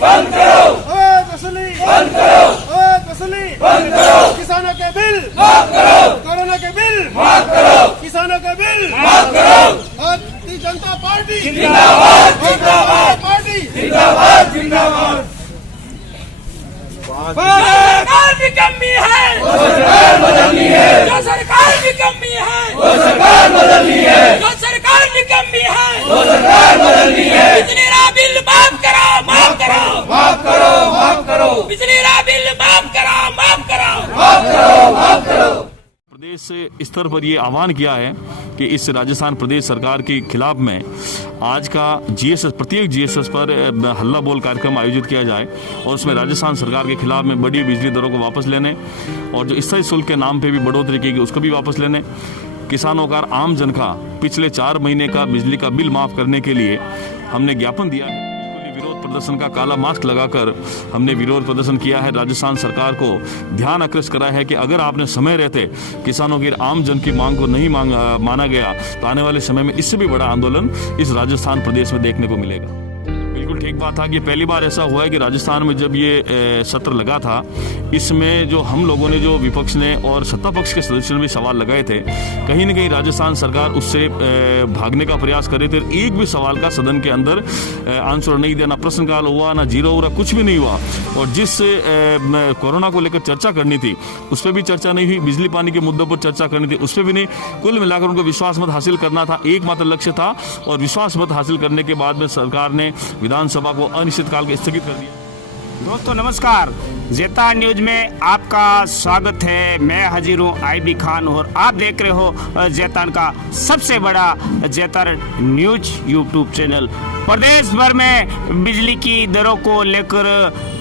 बंद करो, अवैध वसूली बंद करो, अवैध वसूली बंद करो, किसानों के बिल माफ करो, कोरोना के बिल माफ करो, किसानों के बिल माफ करो। भारतीय जनता पार्टी जिंदाबाद, जिंदाबाद, पार्टी जिंदाबाद, जिंदाबाद। सरकार की कमी है, वो सरकार बदलनी है, जो सरकार की कमी है, वो सरकार बदलनी है, जो सरकार की कमी है, वो सरकार बदलनी है। बिजली रा बिल माफ करो, माफ करो, माफ करो, माफ करो, बिजली रा बिल माफ करो, माफ करो। माफ करो, माफ करो। प्रदेश स्तर पर ये आह्वान किया है कि इस राजस्थान प्रदेश सरकार के खिलाफ में आज का जीएसएस प्रत्येक जीएसएस पर हल्ला बोल कार्यक्रम आयोजित किया जाए और उसमें राजस्थान सरकार के खिलाफ में बढ़ी बिजली दरों को वापस लेने और जो स्थायी शुल्क के नाम पे भी बढ़ोतरी की गई उसको भी वापस लेने, किसानों का आम जन का पिछले 4 महीने का बिजली का बिल माफ करने के लिए हमने ज्ञापन दिया है। विरोध प्रदर्शन का काला मास्क लगाकर हमने विरोध प्रदर्शन किया है। राजस्थान सरकार को ध्यान आकृष्ट कराया है कि अगर आपने समय रहते किसानों की आम जन की मांग को नहीं माना गया तो आने वाले समय में इससे भी बड़ा आंदोलन इस राजस्थान प्रदेश में देखने को मिलेगा। बिल्कुल ठीक बात था कि पहली बार ऐसा हुआ है कि राजस्थान में जब ये सत्र लगा था इसमें जो हम लोगों ने जो विपक्ष ने और सत्ता पक्ष के सदस्यों ने भी सवाल लगाए थे, कहीं न कहीं राजस्थान सरकार उससे भागने का प्रयास कर रहे थे। एक भी सवाल का सदन के अंदर आंसर नहीं दिया, ना प्रश्नकाल हुआ, ना जीरो हुआ, कुछ भी नहीं हुआ। और जिस कोरोना को लेकर चर्चा करनी थी उस पर भी चर्चा नहीं हुई, बिजली पानी के मुद्दों पर चर्चा करनी थी उस पर भी नहीं। कुल मिलाकर उनको विश्वास मत हासिल करना था, एकमात्र लक्ष्य था और विश्वास मत हासिल करने के बाद में सरकार ने विधानसभा को अनिश्चितकाल के स्थगित कर दिया। दोस्तों नमस्कार, जेता न्यूज में आपका स्वागत है। मैं हाजिर हूँ आईबी खान और आप देख रहे हो जेतान का सबसे बड़ा जेता न्यूज यूट्यूब चैनल। प्रदेश भर में बिजली की दरों को लेकर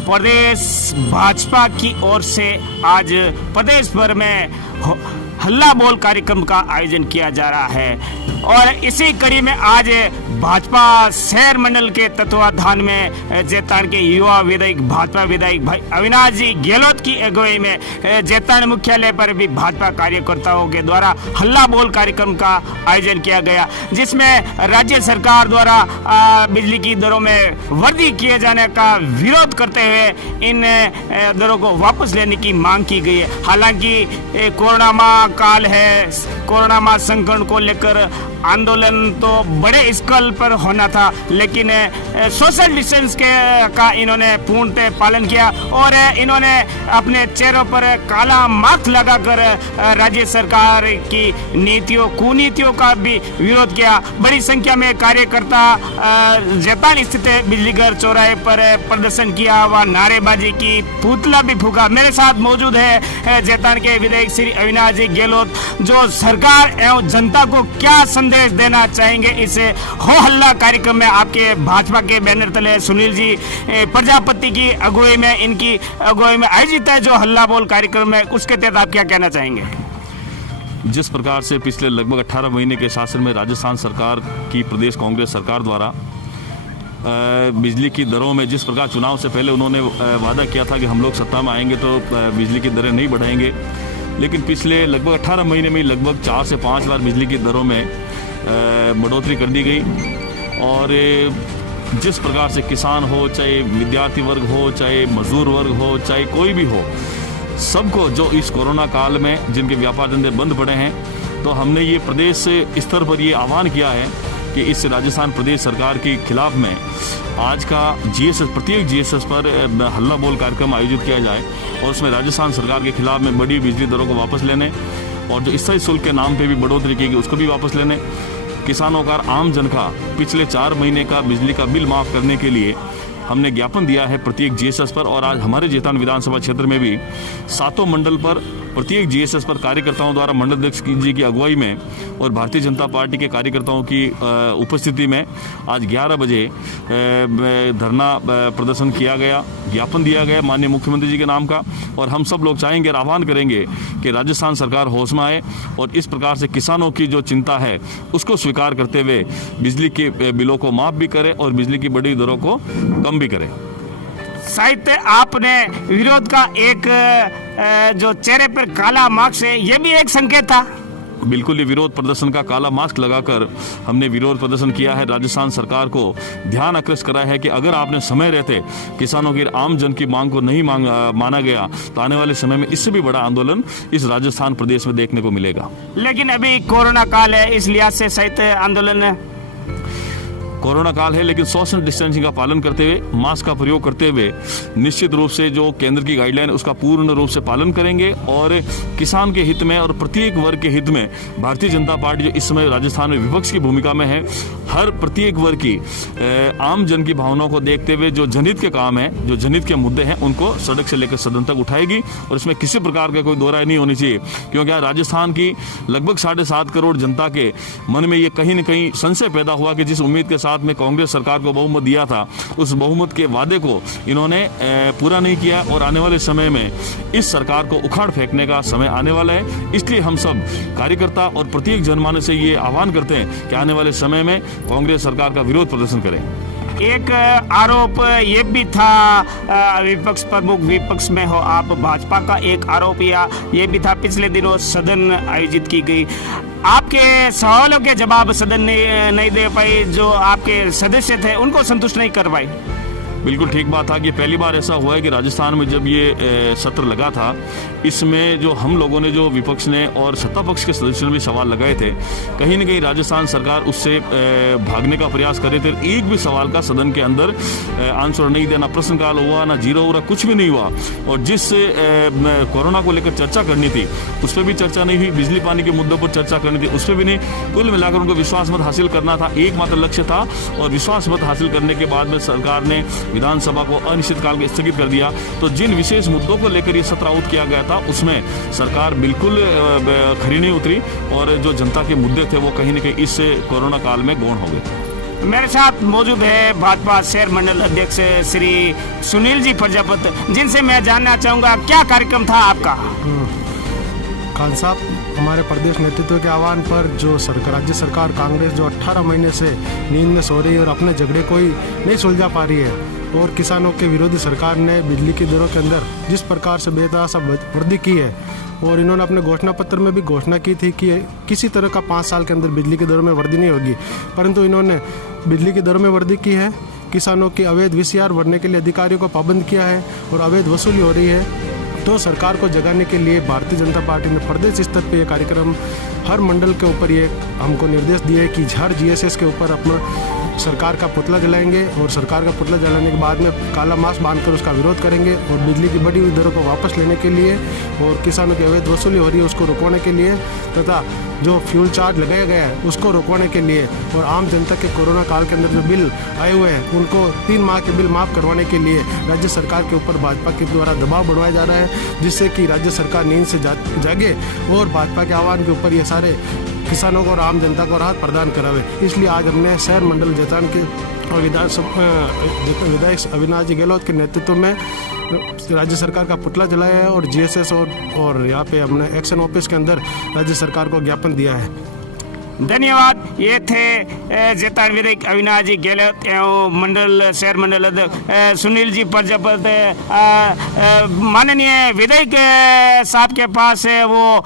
प्रदेश भाजपा की ओर से आज प्रदेश भर में हल्ला बोल कार्यक्रम का आयोजन किया जा रहा है और इसी कड़ी में आज भाजपा शहर मंडल के तत्वाधान में जेतान के युवा विधायक भाजपा विधायक भाई अविनाश जी गहलोत की अगुवाई में जेतान मुख्यालय पर भी भाजपा कार्यकर्ताओं के द्वारा हल्ला बोल कार्यक्रम का आयोजन किया गया, जिसमें राज्य सरकार द्वारा बिजली की दरों में वृद्धि किए जाने का विरोध करते हुए इन दरों को वापस लेने की मांग की गई है। हालांकि कोरोना माह काल है, कोरोना माह संकट को लेकर आंदोलन तो बड़े स्केल पर होना था, लेकिन सोशल डिस्टेंस का इन्होंने पूर्णतः पालन किया और इन्होंने अपने चेहरों पर काला मास्क लगाकर राज्य सरकार की नीतियों कुनीतियों का भी विरोध किया। बड़ी संख्या में कार्यकर्ता जेतान स्थित बिजली घर चौराहे पर प्रदर्शन किया व नारेबाजी की, पुतला भी फूका। मेरे साथ मौजूद है जेतान के विधायक श्री अविनाश जी गहलोत, जो सरकार एवं जनता को क्या संदेश देना चाहेंगे इस हो हल्ला कार्यक्रम में। आपके भाजपा के बैनर तले सुनील जी प्रजापति की अगुवाई में, इनकी अगुवाई में आयोजित है जो हल्ला बोल कार्यक्रम है, उसके तहत आप क्या कहना चाहेंगे? जिस प्रकार से पिछले लगभग 18 महीने के शासन में राजस्थान सरकार की प्रदेश कांग्रेस सरकार द्वारा बिजली की दरों में जिस प्रकार चुनाव से पहले उन्होंने वादा किया था कि हम लोग सत्ता में आएंगे तो बिजली की दरें नहीं बढ़ाएंगे, लेकिन पिछले लगभग 18 महीने में लगभग 4 से 5 बार बिजली की दरों में बढ़ोतरी कर दी गई। और जिस प्रकार से किसान हो, चाहे विद्यार्थी वर्ग हो, चाहे मजदूर वर्ग हो, चाहे कोई भी हो, सबको जो इस कोरोना काल में जिनके व्यापार धंधे बंद पड़े हैं, तो हमने ये प्रदेश स्तर पर ये आह्वान किया है कि इस राजस्थान प्रदेश सरकार के खिलाफ में आज का जीएसएस प्रत्येक जीएसएस पर हल्ला बोल कार्यक्रम आयोजित किया जाए और उसमें राजस्थान सरकार के खिलाफ में बढ़ी बिजली दरों को वापस लेने और जो स्थायी शुल्क के नाम पे भी बढ़ोतरी की गई उसको भी वापस लेने, किसानों का आम जन का पिछले 4 महीने का बिजली का बिल माफ करने के लिए हमने ज्ञापन दिया है प्रत्येक जीएसएस पर। और आज हमारे जेतान विधानसभा क्षेत्र में भी 7 मंडल पर प्रत्येक जीएसएस पर कार्यकर्ताओं द्वारा मंडल अध्यक्ष जी की अगुवाई में और भारतीय जनता पार्टी के कार्यकर्ताओं की उपस्थिति में आज 11 बजे धरना प्रदर्शन किया गया, ज्ञापन दिया गया माननीय मुख्यमंत्री जी के नाम का। और हम सब लोग चाहेंगे और आह्वान करेंगे कि राजस्थान सरकार होश में आए और इस प्रकार से किसानों की जो चिंता है उसको स्वीकार करते हुए बिजली के बिलों को माफ भी करे और बिजली की बढ़ी दरों को कम भी करे। साहित्य आपने विरोध का एक जो चेहरे पर काला मार्क्स है, ये भी एक संकेत था। बिल्कुल ये विरोध प्रदर्शन का काला मास्क लगाकर हमने विरोध प्रदर्शन किया है। राजस्थान सरकार को ध्यान आकृष्ट करा है कि अगर आपने समय रहते किसानों की आम जन की मांग को नहीं माना गया तो आने वाले समय में इससे भी बड़ा आंदोलन इस राजस्थान प्रदेश में देखने को मिलेगा। लेकिन अभी कोरोना काल है, इस लिहाज से सहित आंदोलन कोरोना काल है, लेकिन सोशल डिस्टेंसिंग का पालन करते हुए, मास्क का प्रयोग करते हुए निश्चित रूप से जो केंद्र की गाइडलाइन उसका पूर्ण रूप से पालन करेंगे और किसान के हित में और प्रत्येक वर्ग के हित में भारतीय जनता पार्टी जो इस समय राजस्थान में विपक्ष की भूमिका में है, हर प्रत्येक वर्ग की आम जन की भावनाओं को देखते हुए जो जनहित के काम है, जो जनहित के मुद्दे हैं, उनको सड़क से लेकर सदन तक उठाएगी और इसमें किसी प्रकार का कोई दो राय नहीं होनी चाहिए। क्योंकि राजस्थान की लगभग 7.5 करोड़ जनता के मन में ये कहीं न कहीं संशय पैदा हुआ कि जिस उम्मीद के साथ में कांग्रेस सरकार को बहुमत दिया था, उस बहुमत के वादे को इन्होंने पूरा नहीं किया और आने वाले समय में इस सरकार को उखाड़ फेंकने का समय आने वाला है। इसलिए हम सब कार्यकर्ता और प्रत्येक जनमानस से ये आह्वान करते हैं कि आने वाले समय में कांग्रेस सरकार का विरोध प्रदर्शन करें। एक आरोप ये भी था, विपक्ष प्रमुख विपक्ष में हो आप, भाजपा का एक आरोप ये भी था, पिछले दिनों सदन आयोजित की गई, आपके सवालों के जवाब सदन ने नहीं दे पाई, जो आपके सदस्य थे उनको संतुष्ट नहीं कर पाई। बिल्कुल ठीक बात था कि पहली बार ऐसा हुआ है कि राजस्थान में जब ये सत्र लगा था, इसमें जो हम लोगों ने, जो विपक्ष ने और सत्ता पक्ष के सदस्यों ने भी सवाल लगाए थे, कहीं न कहीं राजस्थान सरकार उससे भागने का प्रयास कर रहे थे। एक भी सवाल का सदन के अंदर आंसर नहीं देना, प्रश्नकाल हुआ ना, जीरो हुआ, कुछ भी नहीं हुआ। और जिस कोरोना को लेकर चर्चा करनी थी उस पर भी चर्चा नहीं हुई, बिजली पानी के मुद्दों पर चर्चा करनी थी उस पर भी नहीं। कुल मिलाकर उनको विश्वास मत हासिल करना था, एकमात्र लक्ष्य था, और विश्वास मत हासिल करने के बाद में सरकार ने विधानसभा को अनिश्चित काल के स्थगित कर दिया। तो जिन विशेष मुद्दों को लेकर ये सत्र आउट किया गया था उसमें सरकार बिल्कुल खरी नहीं उतरी और जो जनता के मुद्दे थे वो कहीं न कहीं इस कोरोना काल में गौण हो गए। मेरे साथ मौजूद है भाजपा शहर मंडल अध्यक्ष श्री सुनील जी प्रजापत, जिनसे मैं जानना चाहूँगा क्या कार्यक्रम था आपका। खान साहब, हमारे प्रदेश नेतृत्व के आह्वान पर जो राज्य सरकार कांग्रेस जो 18 महीने से नींद में सो रही है और अपने झगड़े को ही नहीं सुलझा पा रही है, और किसानों के विरोधी सरकार ने बिजली की दरों के अंदर जिस प्रकार से बेतहाशा वृद्धि की है, और इन्होंने अपने घोषणा पत्र में भी घोषणा की थी कि किसी तरह का 5 साल के अंदर बिजली की दरों में वृद्धि नहीं होगी, परंतु इन्होंने बिजली की दरों में वृद्धि की है, किसानों की अवैध VCR भरने के लिए अधिकारियों को पाबंद किया है और अवैध वसूली हो रही है। तो सरकार को जगाने के लिए भारतीय जनता पार्टी ने प्रदेश स्तर पे ये कार्यक्रम, हर मंडल के ऊपर ये हमको निर्देश दिए कि हर GSS के ऊपर अपना सरकार का पुतला जलाएंगे और सरकार का पुतला जलाने के बाद में काला मास्क बांधकर उसका विरोध करेंगे और बिजली की बढ़ी हुई दरों को वापस लेने के लिए और किसानों की अवैध वसूली हो रही है उसको रोकने के लिए, तथा जो फ्यूल चार्ज लगाया गया है उसको रोकने के लिए, और आम जनता के कोरोना काल के अंदर जो बिल आए हुए हैं उनको 3 माह के बिल माफ़ करवाने के लिए राज्य सरकार के ऊपर भाजपा के द्वारा दबाव बढ़ाया जा रहा है, जिससे कि राज्य सरकार नींद से जागे और भाजपा के आह्वान के ऊपर ये सारे किसानों को और आम जनता को राहत प्रदान करावे। इसलिए आज हमने शहर मंडल जैतान के और विधायक अविनाश जी गहलोत के नेतृत्व में राज्य सरकार का पुतला जलाया है और GSS और यहाँ पे हमने एक्शन ऑफिस के अंदर राज्य सरकार को ज्ञापन दिया है। धन्यवाद। ये थे जैतान विधायक अविनाश जी गहलोत एवं शहर मंडल अध्यक्ष सुनील जी प्रजापत। माननीय विधायक साहब के पास वो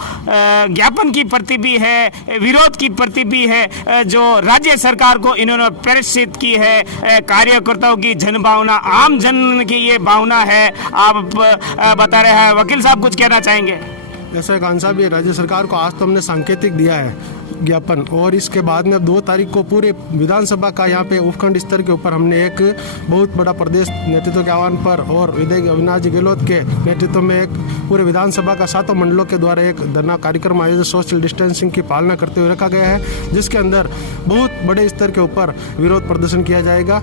ज्ञापन की प्रति भी है, विरोध की प्रति भी है, जो राज्य सरकार को इन्होंने प्रेषित की है। कार्यकर्ताओं की जन भावना, आम जन की ये भावना है, आप बता रहे हैं। वकील साहब कुछ कहना चाहेंगे? जैसा खान साहब, ये राज्य सरकार को आज तो हमने सांकेतिक दिया है ज्ञापन, और इसके बाद में 2 तारीख को पूरे विधानसभा का यहाँ पे उपखंड स्तर के ऊपर हमने एक बहुत बड़ा प्रदेश नेतृत्व के आह्वान पर और विधायक अविनाश जी गहलोत के नेतृत्व में एक पूरे विधानसभा का 7 मंडलों के द्वारा एक धरना कार्यक्रम आयोजित सोशल डिस्टेंसिंग की पालना करते हुए रखा गया है, जिसके अंदर बहुत बड़े स्तर के ऊपर विरोध प्रदर्शन किया जाएगा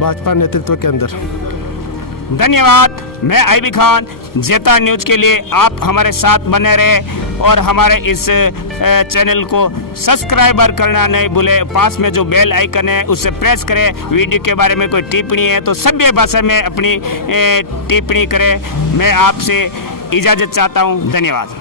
भाजपा नेतृत्व के अंदर। धन्यवाद। मैं आईबी खान, जैतान न्यूज के लिए आप हमारे साथ बने रहे और हमारे इस चैनल को सब्सक्राइबर करना नहीं भूले। पास में जो बेल आइकन है उससे प्रेस करें। वीडियो के बारे में कोई टिप्पणी है तो सभ्य भाषा में अपनी टिप्पणी करें। मैं आपसे इजाज़त चाहता हूँ। धन्यवाद।